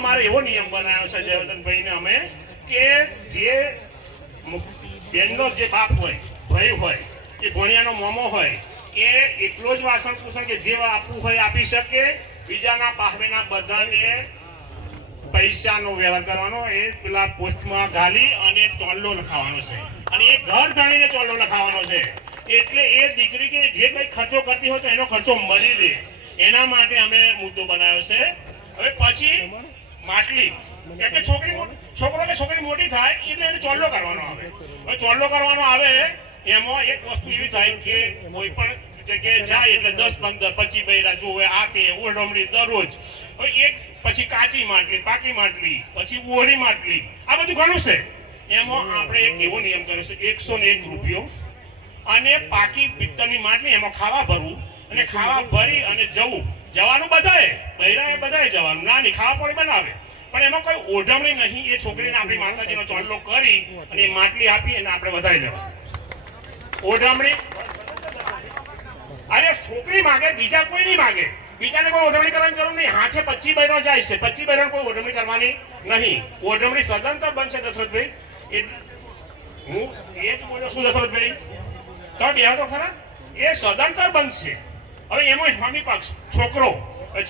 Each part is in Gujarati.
અમારે એવો નિયમ બનાવ્યો છે જયવર્ધનભાઈ ને અમે કે જે બેનનો જે બાપ હોય ભાઈ હોય એ ભણિયાનો મોમો હોય એ એટલો જ વાસણ પૂછે કે જે આપવું હોય આપી શકે, બીજાના પાહવેના બધાને પૈસાનો વ્યવહાર કરવાનો, એ પેલા પોસ્ટમાં ગાલી અને ચોલ્લો લખાવવાનો છે, અને એ ઘર જાણીને ચોલ્લો લખાવવાનો છે. એટલે એ દીકરી કે જે કઈ ખર્ચો કરતી હોય તો એનો ખર્ચો મળી રહે, એના માટે અમે મુદ્દો બનાવ્યો છે. હવે પછી માટલી એટલે છોકરો કે છોકરી મોટી થાય એટલે એને ચોલ્લો કરવાનો આવે. હવે ચોલ્લો કરવાનો આવે એમાં એક વસ્તુ એવી થાય કે કોઈ પણ જગ્યાએ જાય એટલે 10, 15, 25 બૈરા જોવે, આ કે ઓઢમણી દરરોજ. હવે એક પછી કાચી માટલી, પાકી માટલી, પછી ઓળી માટલી, આ બધું ઘણું છે. એમાં આપણે એક એવો નિયમ કર્યો છે 101 રૂપિયો, અને પાકી પિત્તળની માટલી એમાં ખાવા ભરવું, અને ખાવા ભરી અને જવાનું બધાએ, બૈરાએ બધાએ જવાનું, નાની ખાવા પડે બનાવે, પણ એમાં કોઈ ઓઢમણી નહીં. એ છોકરીને આપણી માતાજીનો ચોલ્લો કરી અને એ માટલી આપી અને આપણે વધારી દેવા. ઓઢમણી અરે છોકરી માગે, બીજા કોઈ નહીં માગે, બીજાને કોઈ ઓઢમણી કરવાની જરૂર નહીં. હાથે 25 બૈરો જાય છે, 25 બૈરાને કોઈ ઓઢમણી કરવાની નહીં. ઓઢમણી સદંતર બનશે દશરથભાઈ. હું એ જ બોલ્યો છું દશરથભાઈ, તો બે તો ખરા, એ સદંતર બનશે. હવે એમાં સ્વામી પક્ષ છોકરો,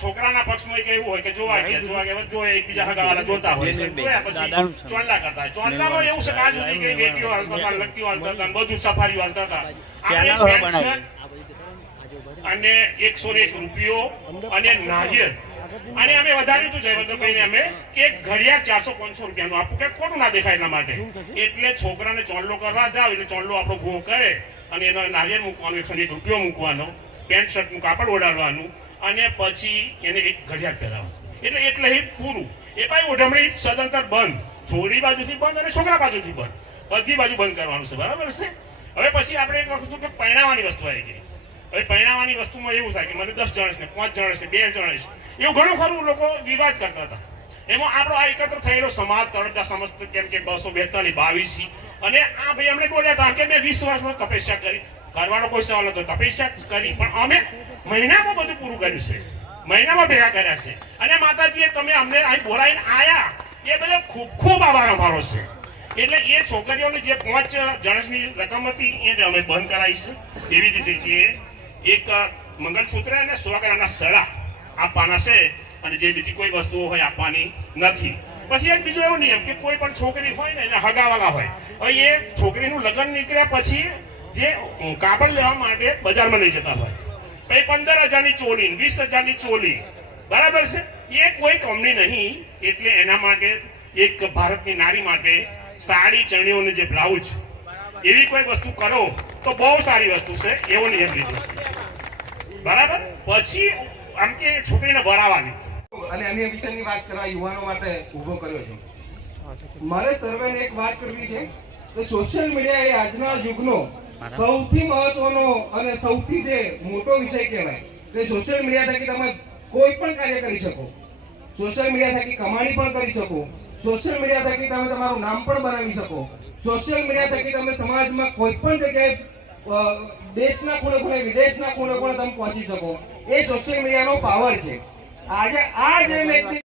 છોકરાના પક્ષમાં એક એવું હોય કે જોવા ગયા એકબીજા હગાવાલા જોતા હોય છે, જોયા પછી ચોલ્લા કરતા હોય. ચોલ્લામાં એવું છે કે આ સુધી કઈ વેટીઓ હાલતા હતા, લટકીઓ હાલતા હતા, બધું સફારીઓ હાલતા હતા. અને 101 રૂપિયો અને નારિયેળ, અને અમે વધારી દીધું જયવર્ધનભાઈને અમે કે ઘડિયાળ 400-500 રૂપિયાનું આપવું કે ખોટું ના દેખાય એટલા માટે. એટલે છોકરાને ચોલ્લો કરવા જાવ એટલે ચોલ્લો આપણો ગો કરે અને એનો નારિયેળ મૂકવાનો, 101 રૂપિયો મૂકવાનો, પેન્ટ શર્ટનું કાપડ ઓઢાડવાનું, અને પછી એને એક ઘડિયાળ પહેરાવવાનું. એટલે એ પૂરું. એ કઈ ઓઢમણી સદંતર બંધ, છોકરી બાજુથી બંધ અને છોકરા બાજુથી બંધ, બધી બાજુ બંધ કરવાનું છે. બરાબર છે. હવે પછી આપણે એક વસ્તુ કે પહેરાવાની વસ્તુ આવી ગઈ. હવે પહેરાવાની વસ્તુમાં એવું થાય કે મને 10 જણ છે, 5 જણ છે, 2 જણ છે, એવું ઘણું ખરું લોકો વિવાદ કરતા હતા. એમાં આપણો આ એકત્ર થયેલો સમાજ તળજા સમસ્ત કેમ કે 242 22, અને આ ભાઈ અમને બોલ્યા હતા કે મેં 20 વર્ષમાં તપસ્યા કરી. કરવાનો કોઈ સવાલ હતો, તપસ્યા કરી, પણ અમે મહિનામાં બધું પૂરું કર્યું છે, મહિનામાં ભેગા કર્યા છે. અને માતાજીએ તમે અમને અહીં બોલાવીને આયા, એ બધો ખૂબ ખૂબ આભાર અમારો છે. એટલે એ છોકરીઓની જે 5 જણની રકમ હતી એને અમે બંધ કરાવી છે. એવી રીતે કે એક મંગલસૂત્ર અને 100 ગ્રામના સડા આપવાના છે, અને જે બીજી કોઈ વસ્તુઓ હોય આપવાની નથી. પછી એક બીજો એવો નિયમ કે કોઈ પણ છોકરી હોય ને એને હગાવાલા હોય, હવે એ છોકરીનું લગ્ન નીકળ્યા પછી જે કાપડ લેવા માટે બજારમાં લઈ જતા હોય, પછી 15,000ની ચોલી, 20,000ની ચોલી, બરાબર છે, એ કોઈ કમની નહીં. એટલે એના માટે એક ભારતની નારી માટે સાડી, ચણીઓને જે બ્લાઉઝ, એવી કોઈ વસ્તુ કરો તો બહુ સારી વસ્તુ છે, એવો નિયમ લીધો છે. બરાબર. પછી આમ કે છોકરીને ભરાવાની અને અન્ય વિષયની વાત કરવા યુવાનો માટે ઉભો કર્યો છે. મારે સર્વેને એક વાત કરવી છે કે સોશિયલ મીડિયા એ આજના યુગનો સૌથી મહત્વનો અને સૌથી જે મોટો વિષય કહેવાય. કે સોશિયલ મીડિયા થકી તમે કોઈ પણ કાર્ય કરી શકો, સોશિયલ મીડિયા થકી કમાણી પણ કરી શકો, સોશિયલ મીડિયા થકી તમે તમારું નામ પણ બનાવી શકો, સોશિયલ મીડિયા થકી તમે સમાજમાં કોઈ પણ જગ્યાએ દેશના ખૂણે વિદેશના ખૂણે તમે પહોંચી શકો. એ સોશિયલ મીડિયાનો પાવર છે. આજે આ જે વ્યક્તિ